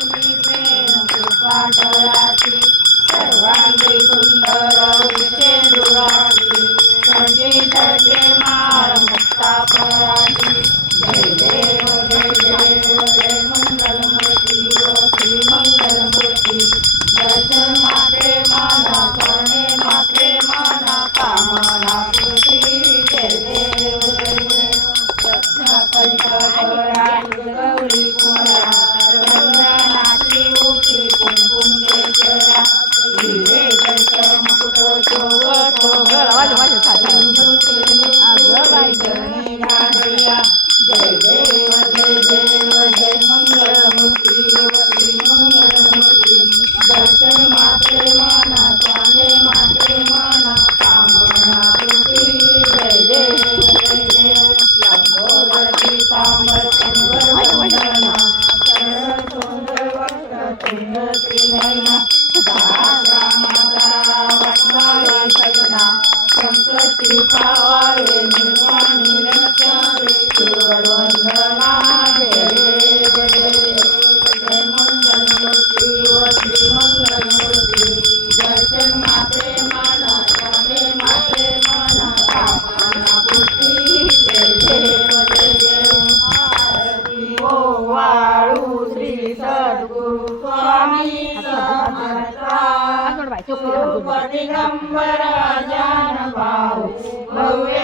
देवी प्रेम कृपाटळाची सर्वांगी सुंदर विषेंदुराची कंठीतटे माळ मुक्ता फळाची जय देव जय देव जय मंगलमूर्ती श्री मंगलमूर्ती दर्शन मात्रे माना स्वर्णे मात्रे माना कामना पूर्ती जय देव जय देव गौरी कुमारा चंदनाची उठी कुंकुम केसरा हिरे जय मुकुट शोभतो जय देव जय देव जय मंगलमूर्ती श्री मंगलमूर्ती दर्शन मात्रे माना स्वामे मात्रे माना कामना पूर्ती जय देव जय देव लंबोदर पीतांबर कुंवर वंदना सरळ सुंदर वक्र तुंड त्रिनयना दासामाता वक्तारे सगना संकटी पावाये निर्वाणी रक्षावे शिवर वंदना जय देव जय देव जय मंगलमूर्ती व श्री मंगलमूर्ती दर्शन मात्रे माना स्वामे मात्रे माना कामना पूर्ती जय देव जय देव आरती ओ वाळू श्री सद्गुरु स्वामी समर्था दिगंबर जान भाऊ भव्य